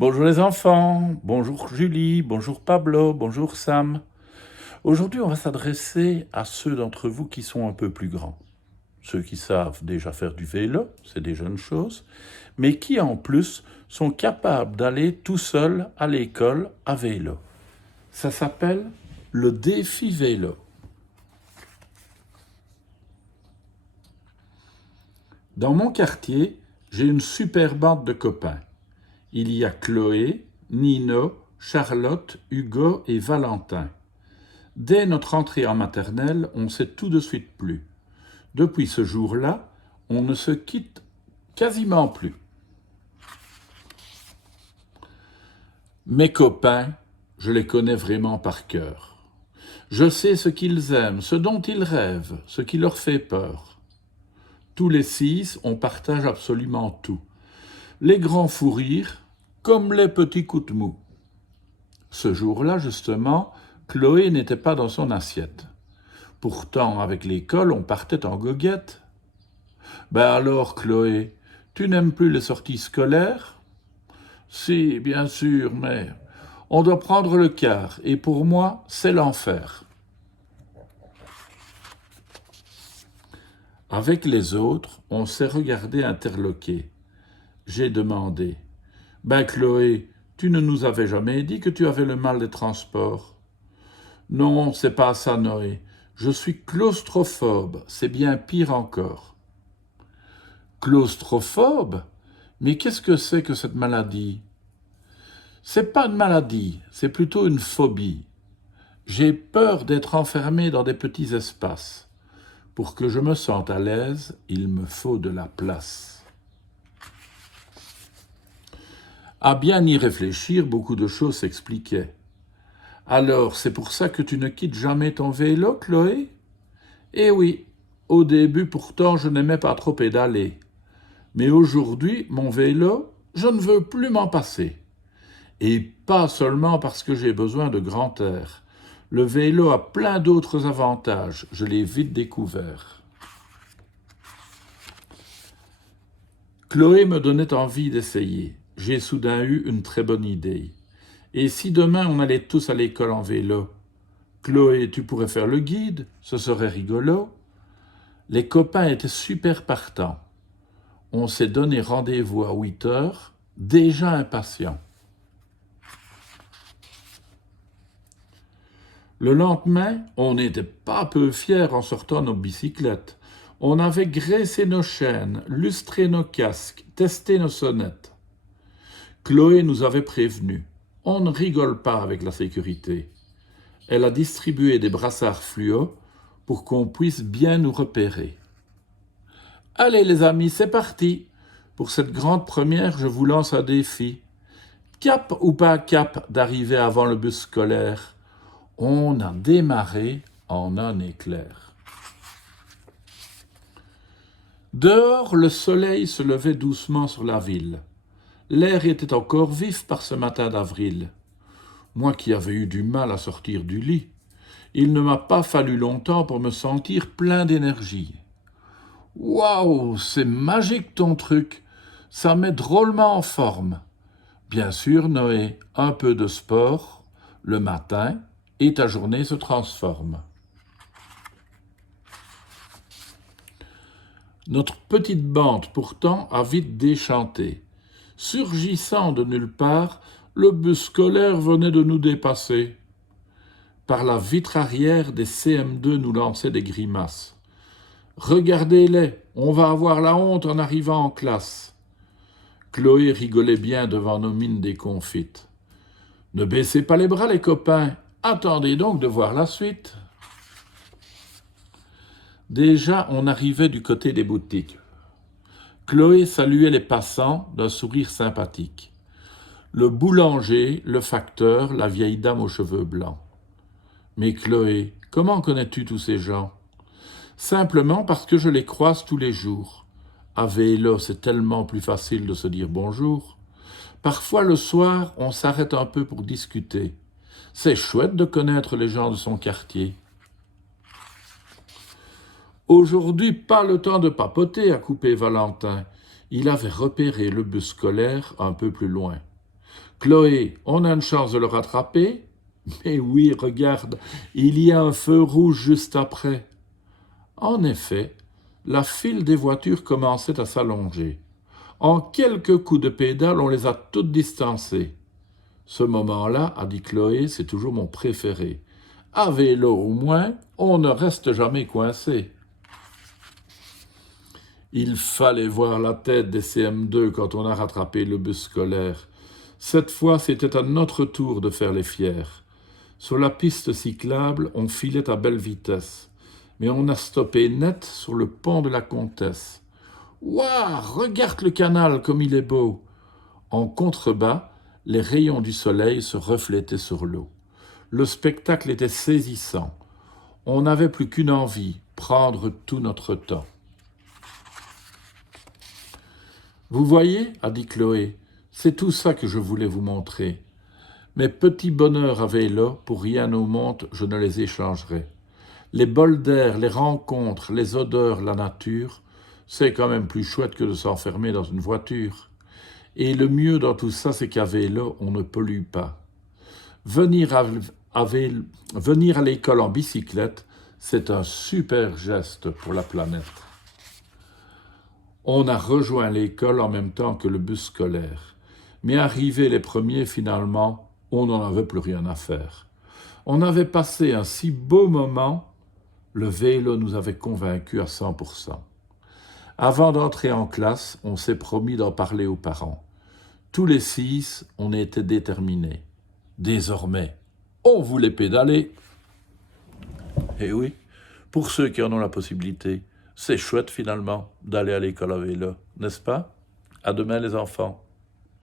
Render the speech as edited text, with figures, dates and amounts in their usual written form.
Bonjour les enfants, bonjour Julie, bonjour Pablo, bonjour Sam. Aujourd'hui, on va s'adresser à ceux d'entre vous qui sont un peu plus grands. Ceux qui savent déjà faire du vélo, c'est des jeunes choses, mais qui en plus sont capables d'aller tout seuls à l'école à vélo. Ça s'appelle le défi vélo. Dans mon quartier, j'ai une super bande de copains. Il y a Chloé, Nino, Charlotte, Hugo et Valentin. Dès notre entrée en maternelle, on s'est tout de suite plu. Depuis ce jour-là, on ne se quitte quasiment plus. Mes copains, je les connais vraiment par cœur. Je sais ce qu'ils aiment, ce dont ils rêvent, ce qui leur fait peur. Tous les 6, on partage absolument tout. Les grands fous rires, comme les petits coups de mou. Ce jour-là, justement, Chloé n'était pas dans son assiette. Pourtant, avec l'école, on partait en goguette. Ben alors, Chloé, tu n'aimes plus les sorties scolaires? Si, bien sûr, mais on doit prendre le car, et pour moi, c'est l'enfer. Avec les autres, on s'est regardé interloqué. J'ai demandé, ben Chloé, tu ne nous avais jamais dit que tu avais le mal des transports. Non, c'est pas ça, Noé. Je suis claustrophobe, c'est bien pire encore. Claustrophobe? Mais qu'est-ce que c'est que cette maladie? C'est pas une maladie, c'est plutôt une phobie. J'ai peur d'être enfermé dans des petits espaces. Pour que je me sente à l'aise, il me faut de la place. À bien y réfléchir, beaucoup de choses s'expliquaient. Alors, c'est pour ça que tu ne quittes jamais ton vélo, Chloé? Eh oui, au début pourtant je n'aimais pas trop pédaler. Mais aujourd'hui, mon vélo, je ne veux plus m'en passer. Et pas seulement parce que j'ai besoin de grand air. Le vélo a plein d'autres avantages, je l'ai vite découvert. Chloé me donnait envie d'essayer. J'ai soudain eu une très bonne idée. Et si demain on allait tous à l'école en vélo? Chloé, tu pourrais faire le guide, ce serait rigolo. Les copains étaient super partants. On s'est donné rendez-vous à 8 heures, déjà impatients. Le lendemain, on n'était pas peu fiers en sortant nos bicyclettes. On avait graissé nos chaînes, lustré nos casques, testé nos sonnettes. Chloé nous avait prévenus. On ne rigole pas avec la sécurité. Elle a distribué des brassards fluo pour qu'on puisse bien nous repérer. Allez les amis, c'est parti. Pour cette grande première, je vous lance un défi. Cap ou pas cap d'arriver avant le bus scolaire? On a démarré en un éclair. Dehors, le soleil se levait doucement sur la ville. L'air était encore vif par ce matin d'avril. Moi qui avais eu du mal à sortir du lit, il ne m'a pas fallu longtemps pour me sentir plein d'énergie. Waouh, c'est magique ton truc, ça met drôlement en forme. Bien sûr, Noé, un peu de sport, le matin, et ta journée se transforme. Notre petite bande, pourtant, a vite déchanté. Surgissant de nulle part, le bus scolaire venait de nous dépasser. Par la vitre arrière, des CM2 nous lançaient des grimaces. Regardez-les, on va avoir la honte en arrivant en classe. Chloé rigolait bien devant nos mines déconfites. Ne baissez pas les bras, les copains, attendez donc de voir la suite. Déjà, on arrivait du côté des boutiques. Chloé saluait les passants d'un sourire sympathique. Le boulanger, le facteur, la vieille dame aux cheveux blancs. Mais Chloé, comment connais-tu tous ces gens? Simplement parce que je les croise tous les jours. À vélo, c'est tellement plus facile de se dire bonjour. Parfois, le soir, on s'arrête un peu pour discuter. C'est chouette de connaître les gens de son quartier. Aujourd'hui, pas le temps de papoter, a coupé Valentin. Il avait repéré le bus scolaire un peu plus loin. Chloé, on a une chance de le rattraper? Mais oui, regarde, il y a un feu rouge juste après. En effet, la file des voitures commençait à s'allonger. En quelques coups de pédale, on les a toutes distancées. Ce moment-là, a dit Chloé, c'est toujours mon préféré. À vélo au moins, on ne reste jamais coincé. Il fallait voir la tête des CM2 quand on a rattrapé le bus scolaire. Cette fois, c'était à notre tour de faire les fiers. Sur la piste cyclable, on filait à belle vitesse. Mais on a stoppé net sur le pont de la Comtesse. Ouah, regarde le canal comme il est beau! En contrebas, les rayons du soleil se reflétaient sur l'eau. Le spectacle était saisissant. On n'avait plus qu'une envie, prendre tout notre temps. Vous voyez, a dit Chloé, c'est tout ça que je voulais vous montrer. Mes petits bonheurs à vélo, pour rien au monde, je ne les échangerai. Les bols d'air, les rencontres, les odeurs, la nature, c'est quand même plus chouette que de s'enfermer dans une voiture. Et le mieux dans tout ça, c'est qu'à vélo, on ne pollue pas. Venir à l'école en bicyclette, c'est un super geste pour la planète. On a rejoint l'école en même temps que le bus scolaire. Mais arrivés les premiers, finalement, on n'en avait plus rien à faire. On avait passé un si beau moment, le vélo nous avait convaincus à 100%. Avant d'entrer en classe, on s'est promis d'en parler aux parents. Tous les 6, on était déterminés. Désormais, on voulait pédaler. Eh oui, pour ceux qui en ont la possibilité, c'est chouette finalement d'aller à l'école à vélo, n'est-ce pas? À demain les enfants.